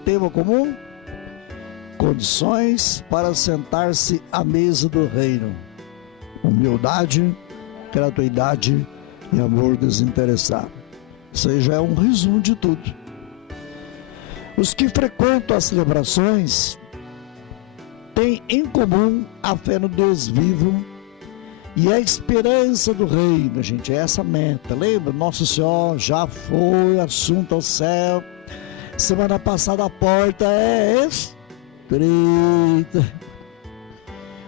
Tema comum: condições para sentar-se à mesa do reino. Humildade, gratuidade e amor desinteressado. Isso aí já é um resumo de tudo. Os que frequentam as celebrações têm em comum a fé no Deus vivo e a esperança do reino, gente. É essa a meta. Lembra? Nosso Senhor já foi assunto ao céu. Semana passada a porta é estreita.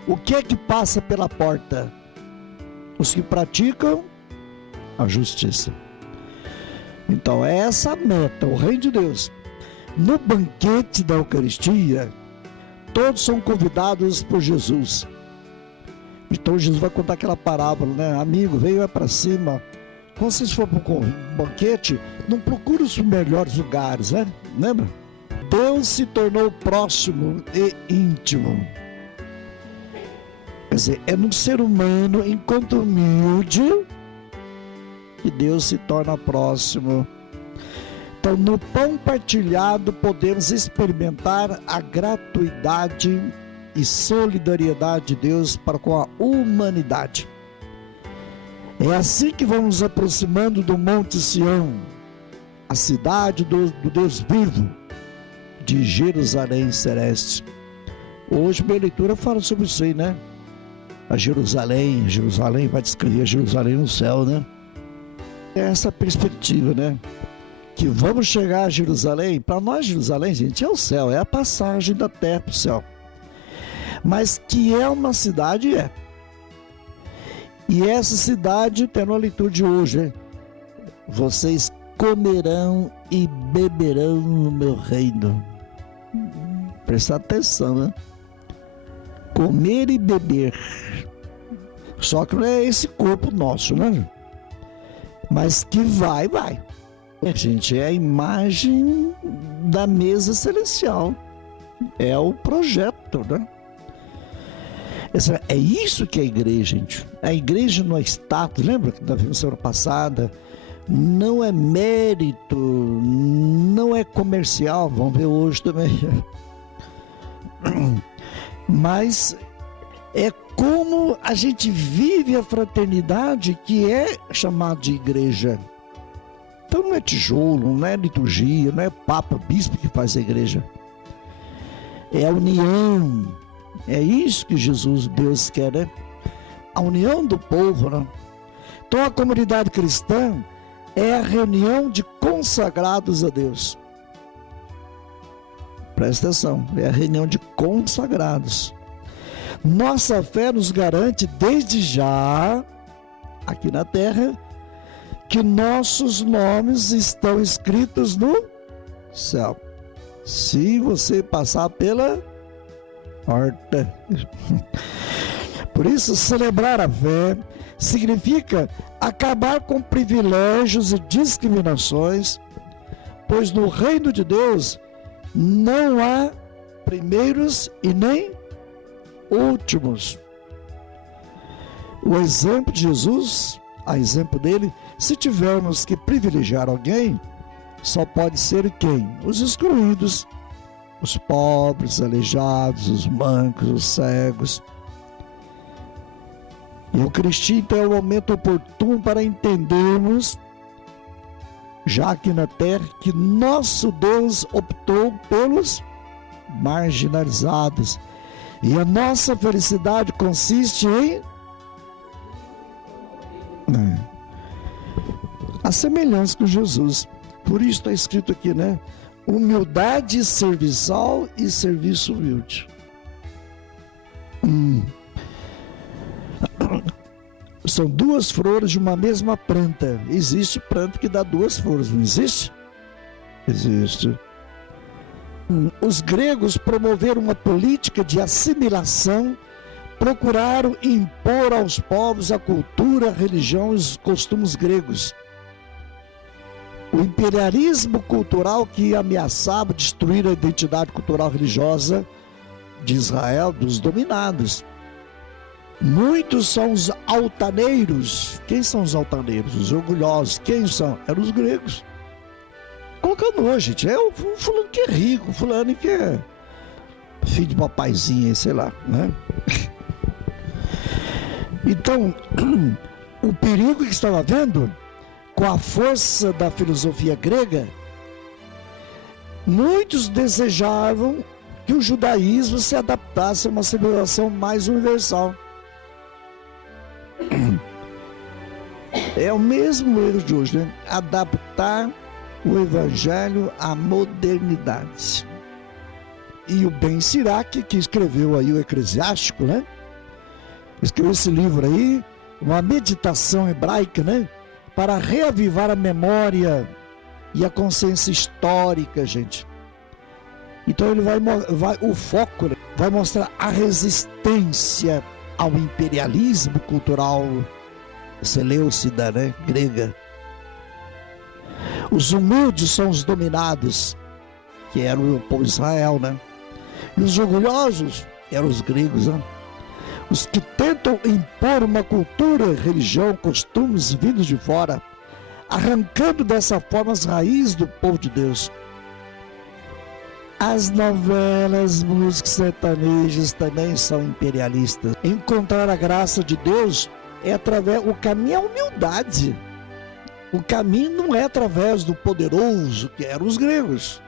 O que é que passa pela porta? Os que praticam a justiça. Então é essa a meta, o reino de Deus. No banquete da Eucaristia, todos são convidados por Jesus. Então Jesus vai contar aquela parábola, né? Amigo, veio para cima. Quando vocês forem para um banquete, não procure os melhores lugares, né? Lembra? Deus se tornou próximo e íntimo. Quer dizer, é no ser humano, enquanto humilde, que Deus se torna próximo. Então, no pão partilhado, podemos experimentar a gratuidade e solidariedade de Deus para com a humanidade. É assim que vamos nos aproximando do Monte Sião, a cidade do Deus vivo, de Jerusalém celeste. Hoje minha leitura fala sobre isso aí, né? A Jerusalém vai descrever Jerusalém no céu, né? É essa perspectiva, né? Que vamos chegar a Jerusalém. Para nós, Jerusalém, gente, é o céu, é a passagem da terra para o céu. Mas que é uma cidade, é. E essa cidade, tendo a leitura de hoje, hein? Vocês comerão e beberão no meu reino. Presta atenção, né? Comer e beber. Só que não é esse corpo nosso, né? Mas que vai. Gente, é a imagem da mesa celestial. É o projeto, né? É isso que é a igreja, gente. A igreja não é status. Lembra que nós vimos semana passada? Não é mérito, não é comercial. Vamos ver hoje também. Mas é como a gente vive a fraternidade que é chamado de igreja. Então não é tijolo, não é liturgia, não é papa, bispo que faz a igreja. É a união. É isso que Jesus, Deus quer, né? A união do povo, né? Então a comunidade cristã é a reunião de consagrados a Deus. Presta atenção, é a reunião de consagrados. Nossa fé nos garante desde já, aqui na terra, que nossos nomes estão escritos no céu. Se você passar pela porta. Por isso, celebrar a fé significa acabar com privilégios e discriminações, pois no reino de Deus não há primeiros e nem últimos. O exemplo de Jesus, a exemplo dele, se tivermos que privilegiar alguém, só pode ser quem? Os excluídos, os pobres, aleijados, os mancos, os cegos. E o Cristo, então, é o momento oportuno para entendermos, já aqui na terra, que nosso Deus optou pelos marginalizados. E a nossa felicidade consiste em a semelhança com Jesus. Por isso está escrito aqui, né? Humildade serviçal e serviço humilde. São duas flores de uma mesma planta. Existe planta que dá duas flores, não existe? Existe. Os gregos promoveram uma política de assimilação, procuraram impor aos povos a cultura, a religião e os costumes gregos. O imperialismo cultural que ameaçava destruir a identidade cultural religiosa de Israel, dos dominados. Muitos são os altaneiros. Quem são os altaneiros? Os orgulhosos. Quem são? Eram os gregos. colocando hoje, gente. É o fulano que é rico, o fulano que é filho de papaizinho, sei lá, né? Então, o perigo que estava vendo, com a força da filosofia grega, muitos desejavam que o judaísmo se adaptasse a uma civilização mais universal. É o mesmo erro de hoje, né? Adaptar o evangelho à modernidade. E o Ben Sirac, que escreveu aí o Eclesiástico, né? Escreveu esse livro aí, uma meditação hebraica, né? Para reavivar a memória e a consciência histórica, gente. Então ele o foco, né? Vai mostrar a resistência ao imperialismo cultural seleucida, né? Grega. Os humildes são os dominados, que era o povo de Israel, né? E os orgulhosos eram os gregos, né? Os que tentam impor uma cultura, religião, costumes vindos de fora, arrancando dessa forma as raízes do povo de Deus. As novelas, músicas sertanejas também são imperialistas. Encontrar a graça de Deus é através, o caminho é a humildade. O caminho não é através do poderoso, que eram os gregos.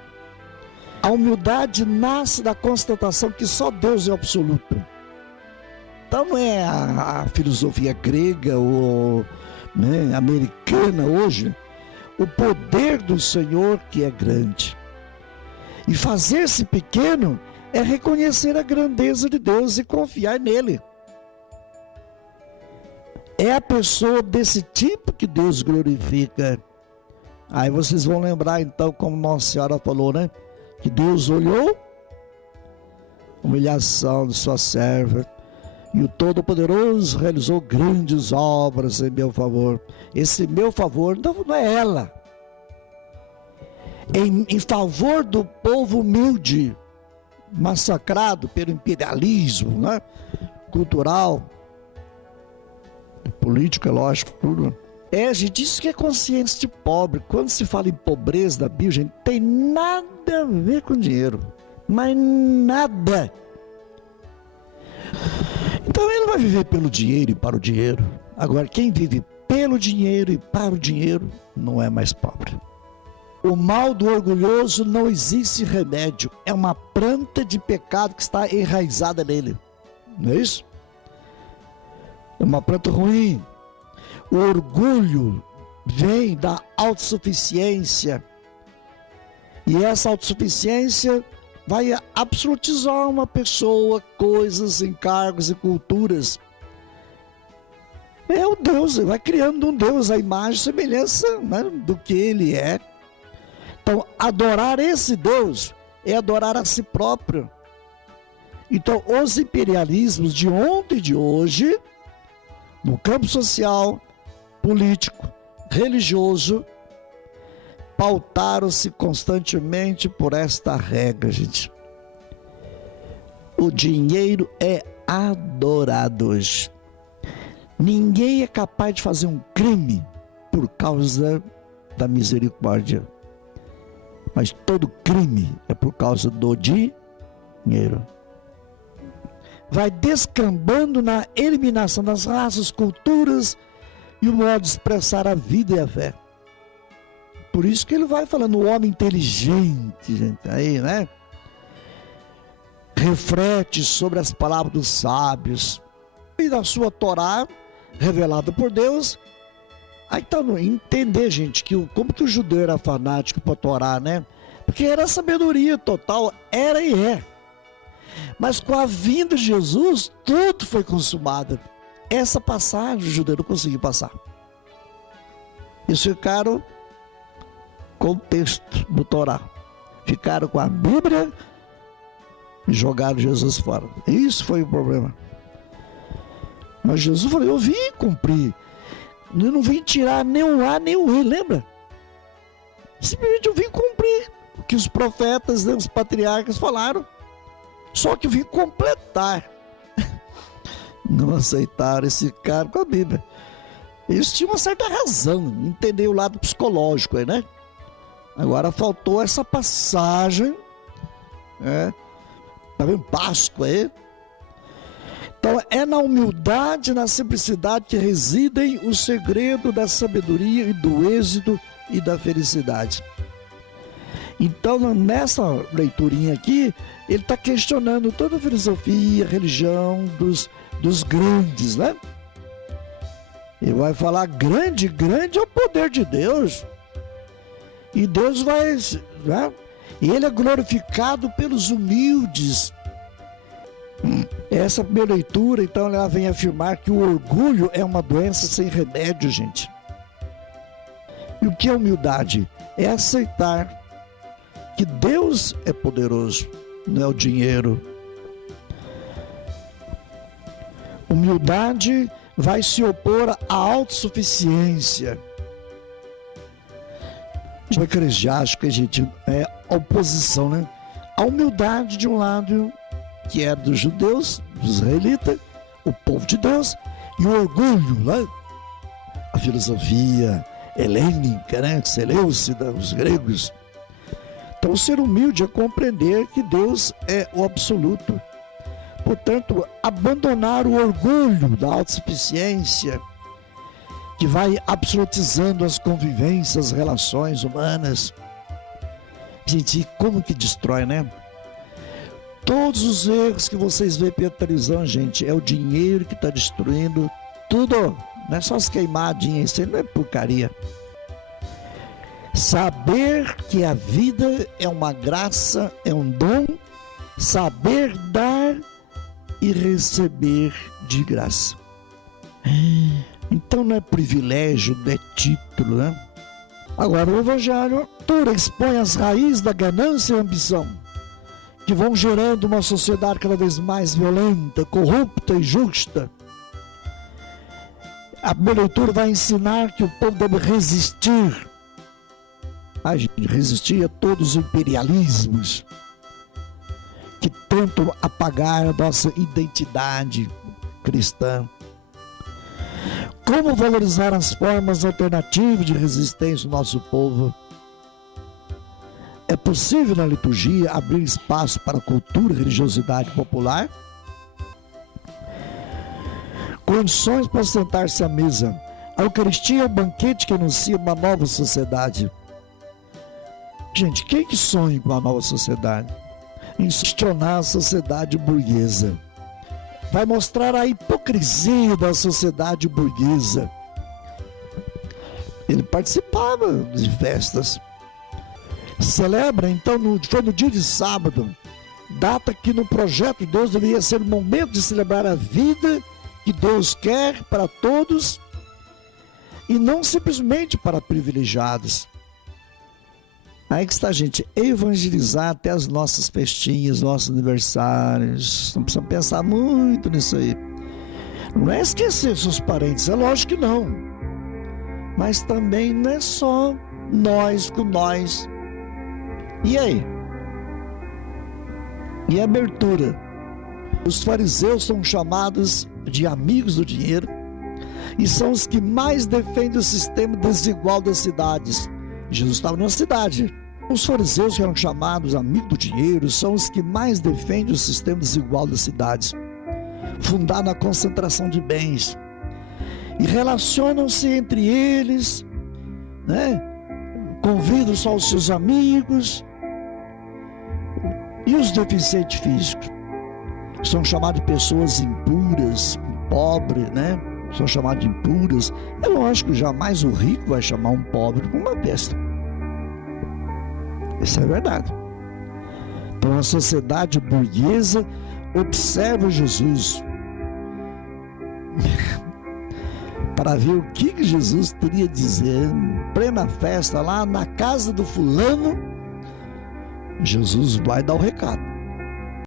A humildade nasce da constatação que só Deus é absoluto. Então não é a filosofia grega ou americana hoje, o poder do Senhor que é grande. E fazer-se pequeno é reconhecer a grandeza de Deus e confiar nele. É a pessoa desse tipo que Deus glorifica. Aí vocês vão lembrar então, como Nossa Senhora falou, né? Que Deus olhou a humilhação de sua serva, e o Todo-Poderoso realizou grandes obras em meu favor. Esse meu favor não é ela. Em favor do povo humilde, massacrado pelo imperialismo, né? Cultural, político, é lógico, tudo. Gente, isso que é consciência de pobre. Quando se fala em pobreza da Bíblia, gente, tem nada a ver com dinheiro. Mas nada. Então ele vai viver pelo dinheiro e para o dinheiro. Agora, quem vive pelo dinheiro e para o dinheiro não é mais pobre. O mal do orgulhoso não existe remédio. É uma planta de pecado que está enraizada nele. Não é isso? É uma planta ruim. O orgulho vem da autossuficiência. E essa autossuficiência vai absolutizar uma pessoa, coisas, encargos e culturas. É o Deus, vai criando um Deus, a imagem e semelhança, né, do que ele é. Então, adorar esse Deus é adorar a si próprio. Então, os imperialismos de ontem e de hoje, no campo social, político, religioso, pautaram-se constantemente por esta regra, gente. O dinheiro é adorado hoje. Ninguém é capaz de fazer um crime por causa da misericórdia. Mas todo crime é por causa do dinheiro. Vai descambando na eliminação das raças, culturas e o modo de expressar a vida e a fé. Por isso que ele vai falando, o homem inteligente, gente, aí, né? Reflete sobre as palavras dos sábios. E da sua Torá, revelada por Deus. Aí tá, entender, gente, como que o judeu era fanático para a Torá, né? Porque era sabedoria total, era e é. Mas com a vinda de Jesus, tudo foi consumado. Essa passagem o judeu não conseguiu passar. Eles ficaram com o texto do Torá. Ficaram com a Bíblia e jogaram Jesus fora. Isso foi o problema. Mas Jesus falou, eu vim cumprir. Eu não vim tirar nem o A nem o E, lembra? Simplesmente eu vim cumprir o que os profetas, né, os patriarcas falaram. Só que eu vim completar. Não aceitaram esse cara com a Bíblia. Eles tinham uma certa razão, entender o lado psicológico aí, né? Agora faltou essa passagem, tá vendo? Páscoa aí. Então é na humildade, na simplicidade que residem o segredo da sabedoria e do êxito e da felicidade. Então nessa leiturinha aqui, ele está questionando toda a filosofia, a religião dos grandes, né? Ele vai falar grande é o poder de Deus. E Deus vai, né? E ele é glorificado pelos humildes. Essa primeira leitura, então, ela vem afirmar que o orgulho é uma doença sem remédio, gente. E o que é humildade? É aceitar que Deus é poderoso, não é o dinheiro. Humildade vai se opor à autossuficiência. O eclesiástico, gente, é oposição, né? A humildade de um lado, que é dos judeus, dos israelitas, o povo de Deus, e o orgulho, né? A filosofia helênica, né? Seleucida, os gregos. Então, ser humilde é compreender que Deus é o absoluto. Portanto, abandonar o orgulho da autossuficiência, que vai absolutizando as convivências, as relações humanas. Gente, como que destrói, né? Todos os erros que vocês veem pela televisão, gente, é o dinheiro que está destruindo tudo. Não é só as queimadinhas, isso não é porcaria. Saber que a vida é uma graça, é um dom, saber dar e receber de graça. Então não é privilégio, não é título, né? Agora o Evangelho expõe as raízes da ganância e ambição, que vão gerando uma sociedade cada vez mais violenta, corrupta e injusta. A primeira leitura vai ensinar que o povo deve resistir. Resistir a todos os imperialismos que tentam apagar a nossa identidade cristã. Como valorizar as formas alternativas de resistência do nosso povo? É possível na liturgia abrir espaço para a cultura e religiosidade popular? Condições para sentar-se à mesa. A Eucaristia é o banquete que anuncia uma nova sociedade. Gente, quem que sonha com uma nova sociedade? Questionar a sociedade burguesa. Vai mostrar a hipocrisia da sociedade burguesa. Ele participava de festas. Celebra, então, foi no dia de sábado, data que no projeto de Deus deveria ser o momento de celebrar a vida que Deus quer para todos e não simplesmente para privilegiados. Aí que está, gente, evangelizar até as nossas festinhas, nossos aniversários. Não precisa pensar muito nisso aí. Não é esquecer seus parentes, é lógico que não. Mas também não é só nós com nós. E aí? E a abertura? Os fariseus são chamados de amigos do dinheiro e são os que mais defendem o sistema desigual das cidades. Jesus estava numa cidade. Os fariseus, que eram chamados amigos do dinheiro, são os que mais defendem o sistema desigual das cidades, fundado na concentração de bens. E relacionam-se entre eles, né? Convidam só os seus amigos. E os deficientes físicos? São chamados de pessoas impuras, pobres, né? São chamados de impuras. É lógico, jamais o rico vai chamar um pobre como uma besta. Isso é verdade. Então a sociedade burguesa observa Jesus para ver o que Jesus teria a dizer. Em plena festa lá na casa do fulano, Jesus vai dar o recado.